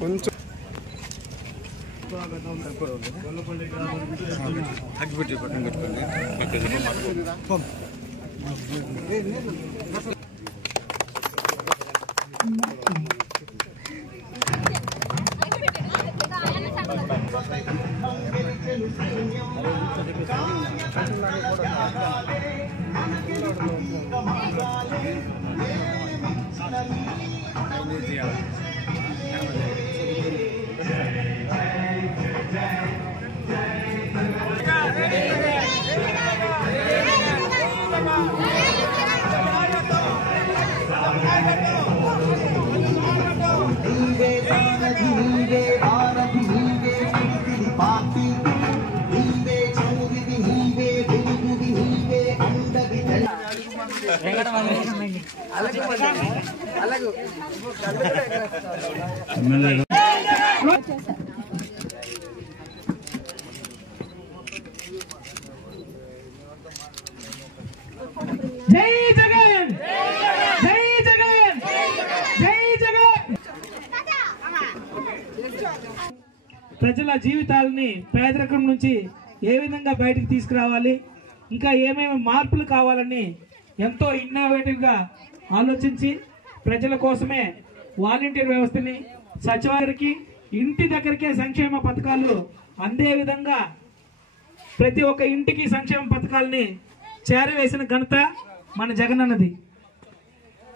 కొంచెం అగ్గిపెట్టి పక్కన పెట్టుకోండి. జై జగన్, జై జగన్, జై జగన్. ప్రజల జీవితాలని పేదరికం నుంచి ఏ విధంగా బయటకు తీసుకురావాలి, ఇంకా ఏమేమి మార్పులు కావాలని ఎంతో ఇన్నోవేటివ్గా ఆలోచించి ప్రజల కోసమే వాలంటీర్ వ్యవస్థని, సచివాలయానికి ఇంటి దగ్గరికే సంక్షేమ పథకాలు అందే విధంగా ప్రతి ఒక్క ఇంటికి సంక్షేమ పథకాలని చేరవేసిన ఘనత మన జగన్ అన్నది.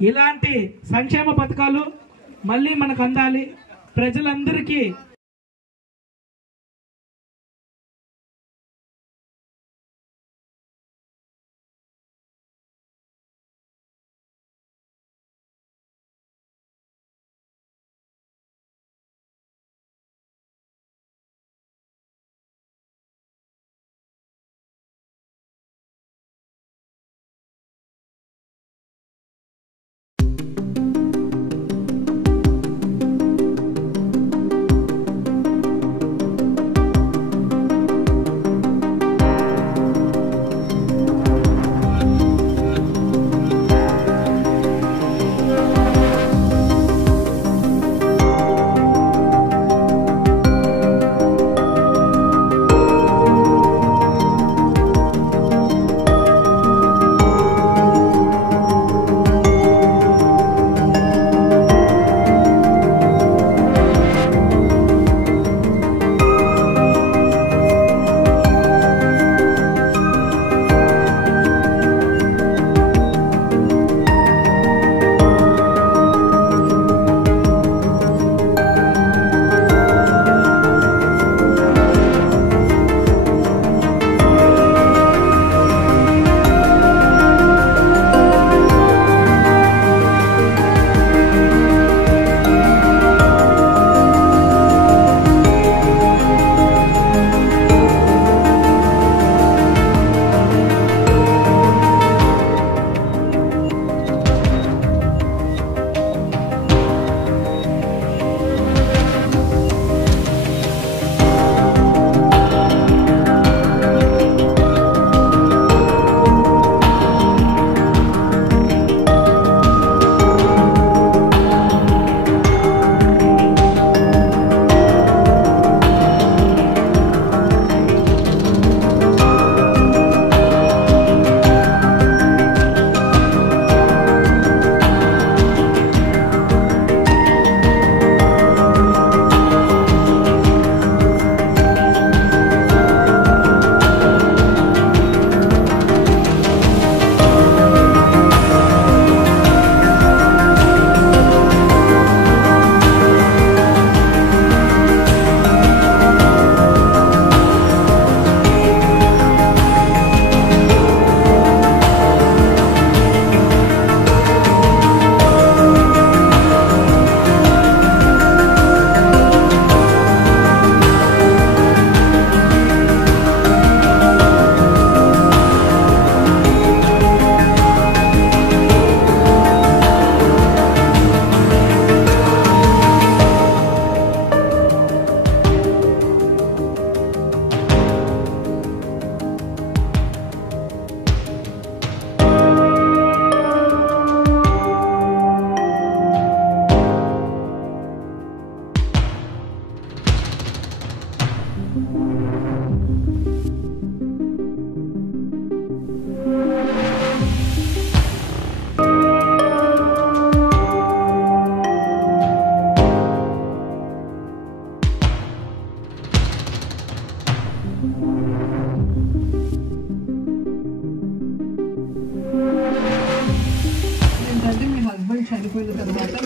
ఇలాంటి సంక్షేమ పథకాలు మళ్ళీ మనకు అందాలి, ప్రజలందరికీ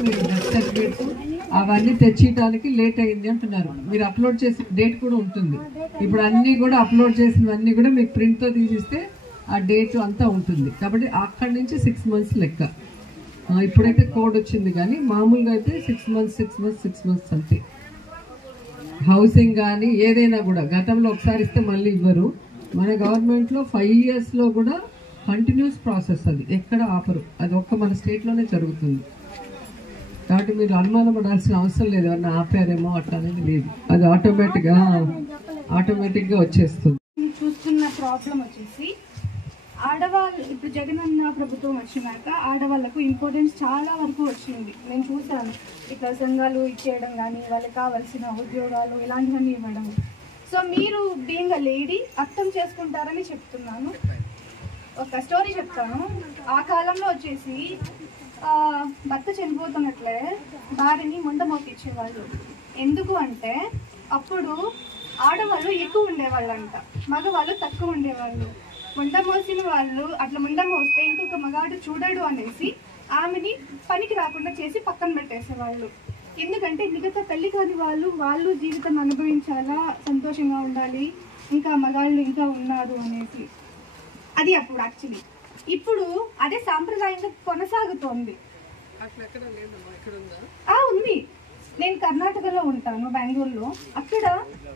మీరు డెత్ సర్టిఫికేట్స్ అవన్నీ తెచ్చేయడానికి లేట్ అయింది అంటున్నారు. మీరు అప్లోడ్ చేసిన డేట్ కూడా ఉంటుంది. ఇప్పుడు అన్నీ కూడా అప్లోడ్ చేసినవన్నీ కూడా మీకు ప్రింట్తో తీసిస్తే ఆ డేట్ అంతా ఉంటుంది. కాబట్టి అక్కడి నుంచి 6 months లెక్క. ఇప్పుడైతే కోడ్ వచ్చింది, కానీ మామూలుగా అయితే 6 months అంతే. హౌసింగ్ కానీ ఏదైనా కూడా గతంలో ఒకసారి ఇస్తే మళ్ళీ ఇవ్వరు. మన గవర్నమెంట్లో 5 yearsలో కూడా కంటిన్యూస్ ప్రాసెస్, అది ఎక్కడ ఆపరు. అది మన స్టేట్లోనే జరుగుతుంది. కాబట్టి మీరు అనుమానపడాల్సిన అవసరం లేదు, ఎవరన్నా ఆపారేమో అట్లా అనేది లేదు. అది ఆటోమేటిక్గా వచ్చేస్తుంది. చూస్తున్న ప్రాబ్లం వచ్చేసి ఆడవాళ్ళు ఇప్పుడు జగనన్న ప్రభుత్వం వచ్చినాక ఆడవాళ్ళకు ఇంపార్టెన్స్ చాలా వరకు వచ్చింది. నేను చూసాను ఇట్లా సంఘాలు ఇచ్చేయడం కానీ వాళ్ళకి కావాల్సిన ఉద్యోగాలు ఇలాంటివన్నీ ఇవ్వడం. సో మీరు బీయింగ్ అ లేడీ అర్థం చేసుకుంటారని చెప్తున్నాను. ఒక స్టోరీ చెప్తాను. ఆ కాలంలో వచ్చేసి భర్త చనిపోతున్నట్లే భార్యని ముండమోకిచ్చేవాళ్ళు. ఎందుకు అంటే అప్పుడు ఆడవాళ్ళు ఎక్కువ ఉండేవాళ్ళంట, మగవాళ్ళు తక్కువ ఉండేవాళ్ళు. ముండమోసిన వాళ్ళు అట్లా ముండమోస్తే ఇంకొక మగాడు చూడడు అనేసి ఆమెని పనికి రాకుండా చేసి పక్కన పెట్టేసేవాళ్ళు. ఎందుకంటే మిగతా పెళ్లి కాని వాళ్ళు జీవితం అనుభవించాలా, సంతోషంగా ఉండాలి, ఇంకా మగాళ్ళు ఇంకా ఉన్నారు అనేసి. అది అప్పుడు యాక్చువల్లీ. ఇప్పుడు అదే సాంప్రదాయంగా కొనసాగుతోంది. ఉంది. నేను కర్ణాటకలో ఉంటాను, బెంగళూరులో. అక్కడ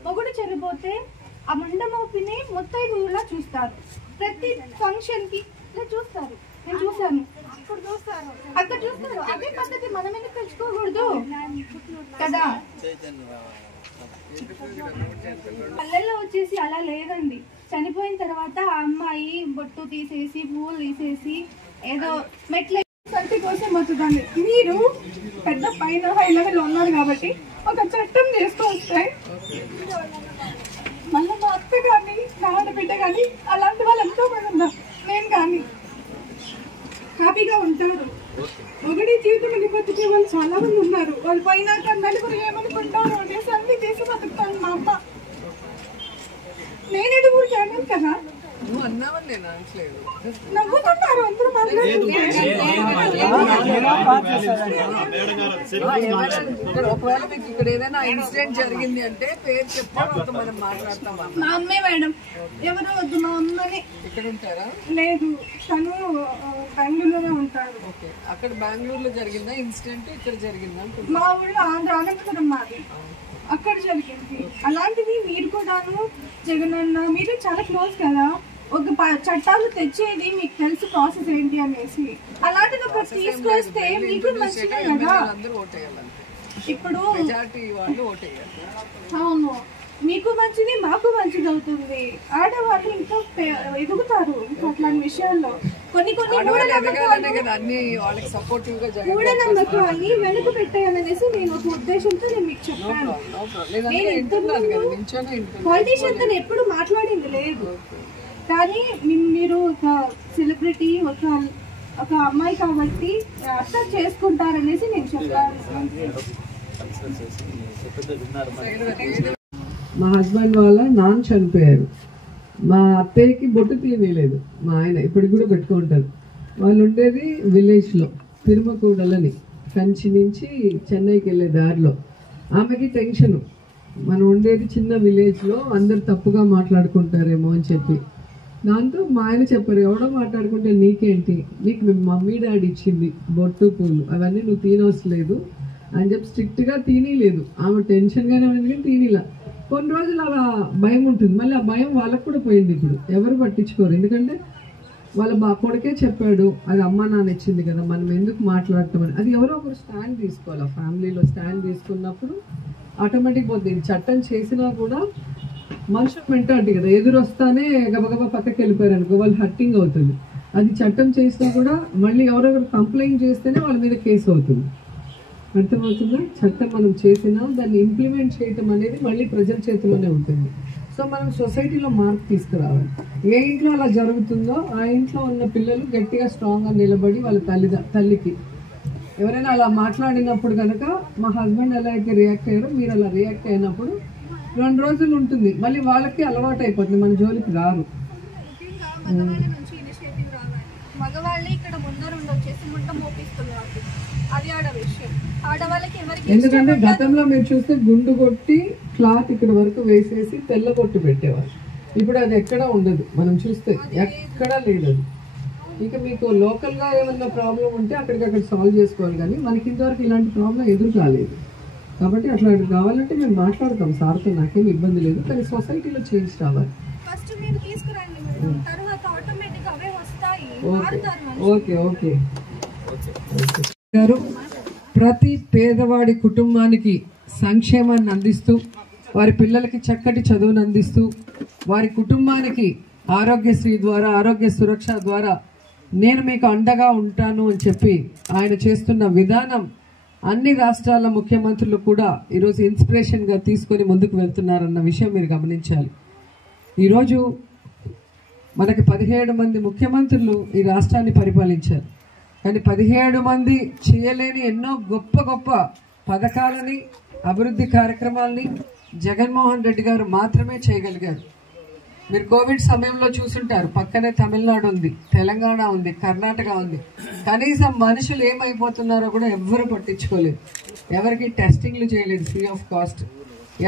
మొగుడు చనిపోతే ఆ ముండమోపిని ముత్తైదులా చూస్తారు. ప్రతి ఫంక్షన్ కి చూస్తారు. నేను చూసాను, అక్కడ చూస్తారు. అదే పద్ధతి మనం ఎందుకు తెచ్చుకోకూడదు కదా? పల్లెల్లో వచ్చేసి అలా లేదండి. చనిపోయిన తర్వాత ఆ అమ్మాయి బొట్టు తీసేసి పువ్వులు తీసేసి ఏదో మెట్ల సంతి కోసం వచ్చుదండి. మీరు పెద్ద పైన హై లెవెల్ ఉన్నారు కాబట్టి ఒక చట్టం చేసుకొస్తే మళ్ళీ మా అత్త కానీ నా ఆడబిడ్డ కానీ అలాంటి వాళ్ళు ఎంతో మంది ఉన్నారు. నేను కానీ హ్యాపీగా ఉంటారు. ఒకటి జీవితం బతికే వాళ్ళు చాలా మంది ఉన్నారు. వాళ్ళు పైన నలుగురు ఏమనుకుంటారు అనేసి అన్ని చేసి బతుకుతాను. మా అమ్మ నేను ఎదుగురికి అన్నాను కదా, నవ్వుతున్నారు అందరూ. ఒకవేళ మీకు ఇక్కడ ఏదైనా ఇన్సిడెంట్ జరిగింది అంటే పేరు చెప్తే మనం మాట్లాడతాం. మా అమ్మే మేడం. ఎవరో వద్దు, మా అమ్మని. ఇక్కడ ఉంటారా? లేదు, తను బెంగళూరులోనే ఉంటారు. ఓకే. అక్కడ బెంగళూరులో జరిగిందా ఇన్సిడెంట్? ఇక్కడ జరిగిందా? మా ఊళ్ళో అనంతపురం మాది, అక్కడ జరిగింది. అలాంటిది మీరు కూడాను జగనన్న మీరు చాలా క్లోజ్ కదా, ఒక చట్టాలు తెచ్చేది మీకు తెలుసు ప్రాసెస్ ఏంటి అనేసి. అలాంటిది ఒకటి తీసుకొస్తే మీకు మంచిదే కదా. ఇప్పుడు అవును, మీకు మంచిది మాకు మంచిది అవుతుంది. ఆడవాళ్ళు ఇంకా ఎదుగుతారు ఇంకా అట్లాంటి విషయాల్లో. కొన్ని మూఢనమ్మకాన్ని వెనుక పెట్టాయనేసి నేను ఒక ఉద్దేశంతో నేను మీకు చెప్పాను. పాలిటీషియన్ తో ఎప్పుడు మాట్లాడింది లేదు, కానీ మీరు ఒక సెలబ్రిటీ, ఒక అమ్మాయి కాబట్టి అర్థం చేసుకుంటారనేసి నేను చెప్పాను. మా హస్బెండ్ వాళ్ళ నాన్న చనిపోయారు. మా అత్తయ్యకి బొట్టు తీయలేదు. మా ఆయన ఇప్పటికి కూడా పెట్టుకుంటారు. వాళ్ళు ఉండేది విలేజ్లో, తిరుమకూడలని, కంచి నుంచి చెన్నైకి వెళ్ళే దారిలో. ఆమెకి టెన్షను, మనం ఉండేది చిన్న విలేజ్లో, అందరు తప్పుగా మాట్లాడుకుంటారేమో అని చెప్పి. దాంతో మా ఆయన చెప్పారు, ఎవడో మాట్లాడుకుంటే నీకేంటి, నీకు మీ మమ్మీ డాడీ ఇచ్చింది బొట్టు పూలు, అవన్నీ నువ్వు తీనవసలేదు అని చెప్పి స్ట్రిక్ట్గా తీనీలేదు. ఆమె టెన్షన్గానే ఉంది కానీ తీనిలా. కొన్ని రోజులు అలా భయం ఉంటుంది, మళ్ళీ ఆ భయం వాళ్ళకు కూడా పోయింది. ఇప్పుడు ఎవరు పట్టించుకోరు, ఎందుకంటే వాళ్ళ కొడుకే చెప్పాడు, అది అమ్మ నాన్న ఇచ్చింది కదా, మనం ఎందుకు మాట్లాడతామని. అది ఎవరో ఒకరు స్టాండ్ తీసుకోవాలి. ఫ్యామిలీలో స్టాండ్ తీసుకున్నప్పుడు ఆటోమేటిక్ పోతుంది. చట్టం చేసినా కూడా మనుషులు మెంటాలిటీ కదా, ఎదురొస్తానే గబగబా పక్కకి వెళ్ళిపోయారు అనుకో, వాళ్ళు హర్టింగ్ అవుతుంది. అది చట్టం చేసినా కూడా మళ్ళీ ఎవరెవరు కంప్లైంట్ చేస్తేనే వాళ్ళ మీద కేసు అవుతుంది. అర్థమవుతుందా? చట్టం మనం చేసినా దాన్ని ఇంప్లిమెంట్ చేయటం అనేది మళ్ళీ ప్రజల చేతిలోనే ఉంటుంది. సో మనం సొసైటీలో మార్పు తీసుకురావాలి. ఏ ఇంట్లో అలా జరుగుతుందో ఆ ఇంట్లో ఉన్న పిల్లలు గట్టిగా స్ట్రాంగ్గా నిలబడి వాళ్ళ తల్లికి ఎవరైనా అలా మాట్లాడినప్పుడు కనుక, మా హస్బెండ్ ఎలా అయితే రియాక్ట్ అయ్యారో మీరు అలా రియాక్ట్ అయినప్పుడు 2 రోజులు ఉంటుంది, మళ్ళీ వాళ్ళకి అలవాటు అయిపోతుంది, మన జోలికి రారు. మగవాళ్ళే ఇక్కడ ముందర వచ్చేసి ముంట మోపిస్తున్నారు. అది ఆడ విషయం. ఆడవాళ్ళకి ఎవరికి ఎందుకంటే గతంలో మీరు చూస్తే గుండు కొట్టి క్లాత్ ఇక్కడ వరకు వేసేసి తెల్ల కొట్టు పెట్టేవారు. ఇప్పుడు అది ఎక్కడా ఉండదు, మనం చూస్తే ఎక్కడా లేదు అది. ఇంకా మీకు లోకల్గా ఏమన్నా ప్రాబ్లం ఉంటే అక్కడికక్కడ సాల్వ్ చేసుకోవాలి, కానీ మనకి ఇంతవరకు ఇలాంటి ప్రాబ్లం ఎదురు కాలేదు. కాబట్టి అట్లా కావాలంటే మేము మాట్లాడతాం సార్తో, నాకేం ఇబ్బంది లేదు. కానీ సొసైటీలో చేంజ్ రావాలి. ఫస్ట్ మీరు తీసుకురండి మేడం, తర్వాత ఆటోమేటిక్ అవే వస్తాయి. ఓకే ఓకే గారు, ప్రతి పేదవాడి కుటుంబానికి సంక్షేమాన్ని అందిస్తూ, వారి పిల్లలకి చక్కటి చదువును అందిస్తూ, వారి కుటుంబానికి ఆరోగ్యశ్రీ ద్వారా, ఆరోగ్య సురక్ష ద్వారా నేను మీకు అండగా ఉంటాను అని చెప్పి ఆయన చేస్తున్న విధానం అన్ని రాష్ట్రాల ముఖ్యమంత్రులు కూడా ఈరోజు ఇన్స్పిరేషన్గా తీసుకొని ముందుకు వెళ్తున్నారన్న విషయం మీరు గమనించాలి. ఈరోజు మనకి 17 మంది ముఖ్యమంత్రులు ఈ రాష్ట్రాన్ని పరిపాలించారు. కానీ 17 మంది చేయలేని ఎన్నో గొప్ప గొప్ప పథకాలని, అభివృద్ధి కార్యక్రమాలని జగన్మోహన్ రెడ్డి గారు మాత్రమే చేయగలిగారు. మీరు కోవిడ్ సమయంలో చూసుంటారు, పక్కనే తమిళనాడు ఉంది, తెలంగాణ ఉంది, కర్ణాటక ఉంది. కనీసం మనుషులు ఏమైపోతున్నారో కూడా ఎవ్వరు పట్టించుకోలేదు. ఎవరికి టెస్టింగ్లు చేయలేదు ఫ్రీ ఆఫ్ కాస్ట్,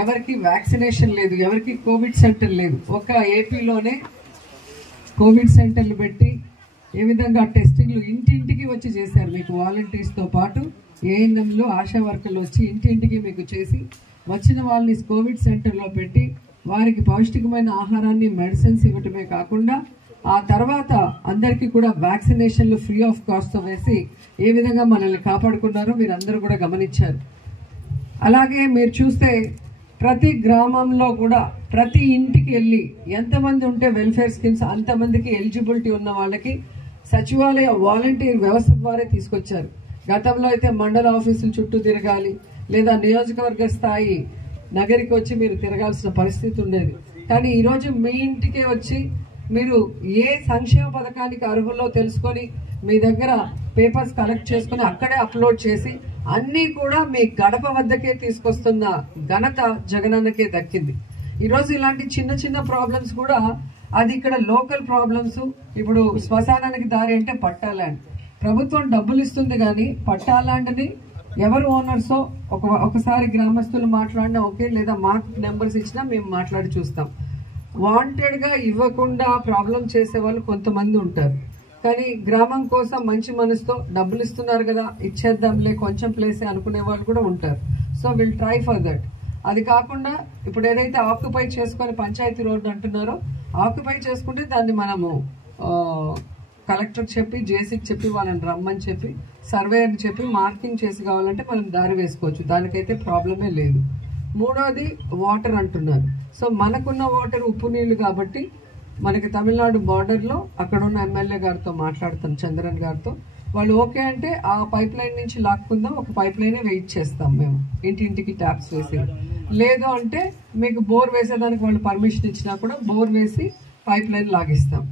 ఎవరికి వ్యాక్సినేషన్ లేదు, ఎవరికి కోవిడ్ సెంటర్ లేదు. ఒక ఏపీలోనే కోవిడ్ సెంటర్లు పెట్టి ఏ విధంగా టెస్టింగ్లు ఇంటింటికి వచ్చి చేశారు. మీకు వాలంటీర్స్తో పాటు ఏఎన్ఎంలు, ఆశా వర్కర్లు వచ్చి ఇంటింటికి మీకు చేసి, వచ్చిన వాళ్ళని కోవిడ్ సెంటర్లో పెట్టి వారికి పౌష్టికమైన ఆహారాన్ని, మెడిసిన్స్ ఇవ్వటమే కాకుండా ఆ తర్వాత అందరికీ కూడా వ్యాక్సినేషన్లు ఫ్రీ ఆఫ్ కాస్ట్తో వేసి ఏ విధంగా మనల్ని కాపాడుకున్నారో మీరు అందరూ కూడా గమనించారు. అలాగే మీరు చూస్తే ప్రతి గ్రామంలో కూడా ప్రతి ఇంటికి వెళ్ళి ఎంతమంది ఉంటే వెల్ఫేర్ స్కీమ్స్ అంతమందికి ఎలిజిబిలిటీ ఉన్న వాళ్ళకి సచివాలయ వాలంటీర్ వ్యవస్థ ద్వారా తీసుకొచ్చారు. గతంలో అయితే మండల ఆఫీసుల చుట్టూ తిరగాలి, లేదా నియోజకవర్గ స్థాయి నగరికి వచ్చి మీరు తిరగాల్సిన పరిస్థితి ఉండేది. కానీ ఈరోజు మీ ఇంటికే వచ్చి మీరు ఏ సంక్షేమ పథకానికి అర్హుల్లో తెలుసుకొని మీ దగ్గర పేపర్స్ కలెక్ట్ చేసుకుని అక్కడే అప్లోడ్ చేసి అన్నీ కూడా మీ గడప వద్దకే తీసుకొస్తున్న ఘనత జగనన్నకే దక్కింది. ఈరోజు ఇలాంటి చిన్న చిన్న ప్రాబ్లమ్స్ కూడా అది ఇక్కడ లోకల్ ప్రాబ్లమ్స్. ఇప్పుడు శ్మశానానికి దారి అంటే పట్టా ల్యాండ్, ప్రభుత్వం డబ్బులు ఇస్తుంది కానీ పట్టా ల్యాండ్ని ఎవరు ఓనర్సో ఒకసారి గ్రామస్తులు మాట్లాడినా ఓకే, లేదా మాకు నెంబర్స్ ఇచ్చినా మేము మాట్లాడి చూస్తాం. వాంటెడ్గా ఇవ్వకుండా ప్రాబ్లం చేసే వాళ్ళు కొంతమంది ఉంటారు. కానీ గ్రామం కోసం మంచి మనసుతో డబ్బులు ఇస్తున్నారు కదా ఇచ్చేద్దాంలే కొంచెం ప్లేసే అనుకునే వాళ్ళు కూడా ఉంటారు. So will try for that. అది కాకుండా ఇప్పుడు ఏదైతే ఆక్యుపై చేసుకొని పంచాయతీ రోడ్డు అంటున్నారో, ఆక్యుపై చేసుకుంటే దాన్ని మనము కలెక్టర్ చెప్పి, జేసీకి చెప్పి, వాళ్ళని రమ్మని చెప్పి, సర్వేయర్ని చెప్పి మార్కింగ్ చేసి కావాలంటే మనం దారి వేసుకోవచ్చు, దానికైతే ప్రాబ్లమే లేదు. మూడోది వాటర్ అంటున్నారు. సో మనకున్న వాటర్ ఉప్పు నీళ్లు కాబట్టి మనకి తమిళనాడు బార్డర్లో అక్కడ ఉన్న ఎమ్మెల్యే గారితో మాట్లాడతాం, చంద్రన్ గారితో. వాళ్ళు ఓకే అంటే ఆ పైప్ లైన్ నుంచి లాక్కుందాం, ఒక పైప్ లైనే వెయిట్ చేస్తాం మేము, ఇంటింటికి ట్యాప్స్ వేసి. లేదు అంటే మీకు బోర్ వేసేదానికి వాళ్ళు పర్మిషన్ ఇచ్చినా కూడా బోర్ వేసి పైప్ లైన్ లాగిస్తాం.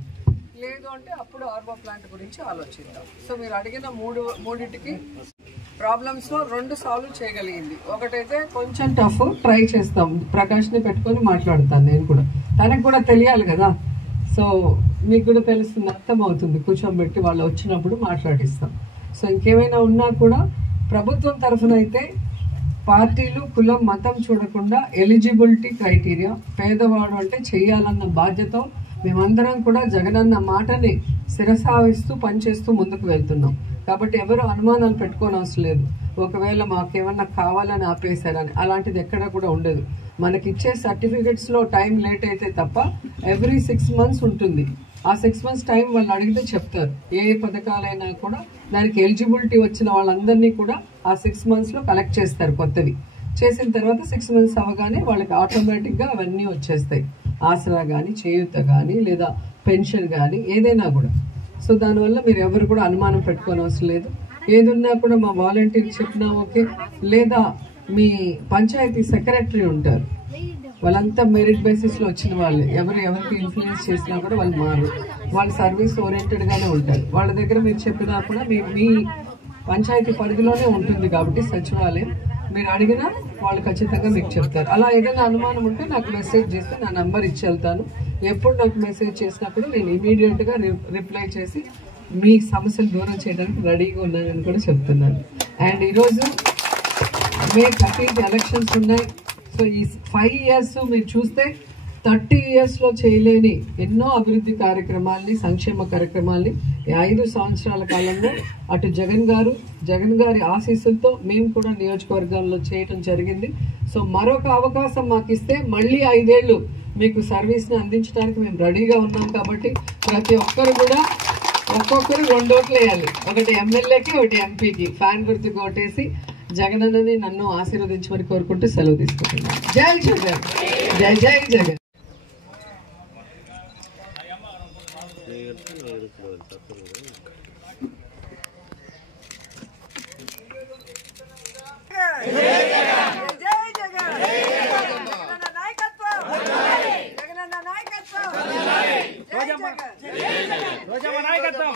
లేదు అంటే అప్పుడు ఆర్వో ప్లాంట్ గురించి ఆలోచిద్దాం. సో మీరు అడిగిన మూడింటికి ప్రాబ్లమ్స్లో 2 సాల్వ్ చేయగలిగింది. ఒకటైతే కొంచెం టఫ్, ట్రై చేస్తాం. ప్రకాష్ని పెట్టుకొని మాట్లాడతాను నేను కూడా, తనకు కూడా తెలియాలి కదా. సో మీకు కూడా తెలుస్తుంది, అర్థమవుతుంది, కూర్చోబెట్టి వాళ్ళు వచ్చినప్పుడు మాట్లాడిస్తాం. సో ఇంకేమైనా ఉన్నా కూడా ప్రభుత్వం తరఫున అయితే పార్టీలు, కులం, మతం చూడకుండా ఎలిజిబిలిటీ క్రైటీరియా, పేదవాడు అంటే చెయ్యాలన్న బాధ్యత మేమందరం కూడా జగనన్న మాటని శిరసావిస్తూ పనిచేస్తూ ముందుకు వెళ్తున్నాం. కాబట్టి ఎవరు అనుమానాలు పెట్టుకోని అవసరం లేదు, ఒకవేళ మాకేమన్నా కావాలని ఆపేశారని. అలాంటిది ఎక్కడ కూడా ఉండదు. మనకిచ్చే సర్టిఫికెట్స్లో టైం లేట్ అయితే తప్ప ఎవ్రీ 6 months ఉంటుంది. ఆ 6 months టైం వాళ్ళు అడిగితే చెప్తారు. ఏ పథకాలైనా కూడా దానికి ఎలిజిబిలిటీ వచ్చిన వాళ్ళందరినీ కూడా ఆ 6 monthsలో కలెక్ట్ చేస్తారు. కొత్తవి చేసిన తర్వాత 6 months అవగానే వాళ్ళకి ఆటోమేటిక్గా అవన్నీ వచ్చేస్తాయి. ఆసరా కానీ, చేయూత కానీ, లేదా పెన్షన్ కానీ, ఏదైనా కూడా. సో దానివల్ల మీరు ఎవరు కూడా అనుమానం పెట్టుకోని అవసరం లేదు. ఏదున్నా కూడా మా వాలంటీర్ చెప్పినా ఓకే, లేదా మీ పంచాయతీ సెక్రటరీ ఉంటారు, వాళ్ళంతా మెరిట్ బేసిస్లో వచ్చిన వాళ్ళే. ఎవరికి ఇన్ఫ్లుయెన్స్ చేసినా కూడా వాళ్ళు మారు, వాళ్ళు సర్వీస్ ఓరియంటెడ్గానే ఉంటారు. వాళ్ళ దగ్గర మీరు చెప్పినా కూడా మీ పంచాయతీ పరిధిలోనే ఉంటుంది కాబట్టి సచివాలయం, మీరు అడిగినా వాళ్ళు ఖచ్చితంగా మీకు చెప్తారు. అలా ఏదైనా అనుమానం ఉంటే నాకు మెసేజ్ చేస్తే నా నెంబర్ ఇచ్చి వెళ్తాను. ఎప్పుడు నాకు మెసేజ్ చేసినప్పుడు నేను ఇమీడియట్గా రిప్లై చేసి మీ సమస్యలు దూరం చేయడానికి రెడీగా ఉన్నానని కూడా చెప్తున్నాను. అండ్ ఈరోజు May 13th ఎలక్షన్స్ ఉన్నాయి. సో ఈ 5 years మీరు చూస్తే 30 yearsలో చేయలేని ఎన్నో అభివృద్ధి కార్యక్రమాల్ని, సంక్షేమ కార్యక్రమాల్ని ఈ 5 సంవత్సరాల కాలంలో అటు జగన్ గారి ఆశీస్సులతో మేము కూడా నియోజకవర్గాల్లో చేయటం జరిగింది. సో మరొక అవకాశం మాకు ఇస్తే మళ్ళీ 5 ఏళ్ళు మీకు సర్వీస్ని అందించడానికి మేము రెడీగా ఉన్నాం. కాబట్టి ప్రతి ఒక్కరు కూడా ఒక్కొక్కరు 2 ఓట్లు వేయాలి. ఒకటి ఎమ్మెల్యేకి, ఒకటి ఎంపీకి. ఫ్యాన్ గుర్తుకు ఓటేసి జగనన్నని నన్ను ఆశీర్వదించమని కోరుకుంటూ సెలవు తీసుకుంటున్నాను. జై జగన్, జై జై జగన్. నాయకత్వం